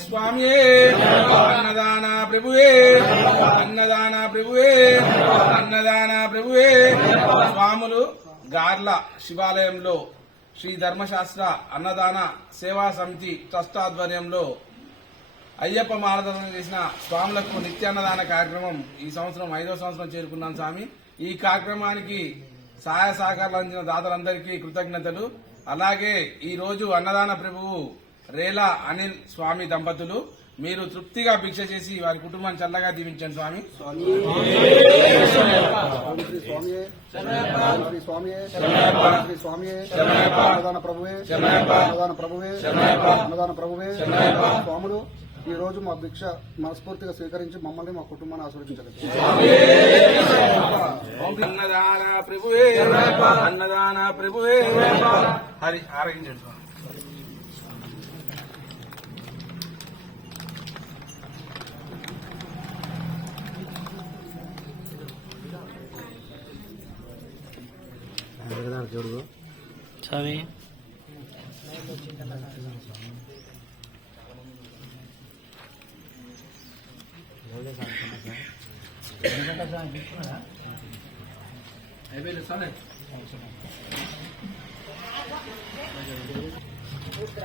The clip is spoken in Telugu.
స్వామి అన్నదాన ప్రభువే అన్నదాన ప్రభువే అన్నదాన ప్రభువే. స్వాములు గార్ల శివాలయంలో శ్రీ ధర్మశాస్త్ర అన్నదాన సేవా సమితి ట్రస్ట్ ఆధ్వర్యంలో అయ్యప్ప మార్గదర్శనం చేసిన స్వాములకు నిత్యాన్నదాన కార్యక్రమం ఈ సంవత్సరం 5వ సంవత్సరం చేరుకున్నాం స్వామి. ఈ కార్యక్రమానికి సహాయ సహకారాలు అందించిన దాతలందరికీ కృతజ్ఞతలు. అలాగే ఈ రోజు అన్నదాన ప్రభువు రేలా అనిల్ స్వామి దంపతులు మీరు తృప్తిగా భిక్ష చేసి వారి కుటుంబాన్ని చల్లగా దీవించండి స్వామి. స్వాములు ఈ రోజు మా భిక్ష మనస్ఫూర్తిగా స్వీకరించి మమ్మల్ని మా కుటుంబాన్ని ఆశీర్వదించలేదు. అన్నదాన ప్రభువే అన్నదాన ప్రభువే హరి ఆరోగ్యం. చూడు స్వామి అయిపోయింది సార్. గుర్తు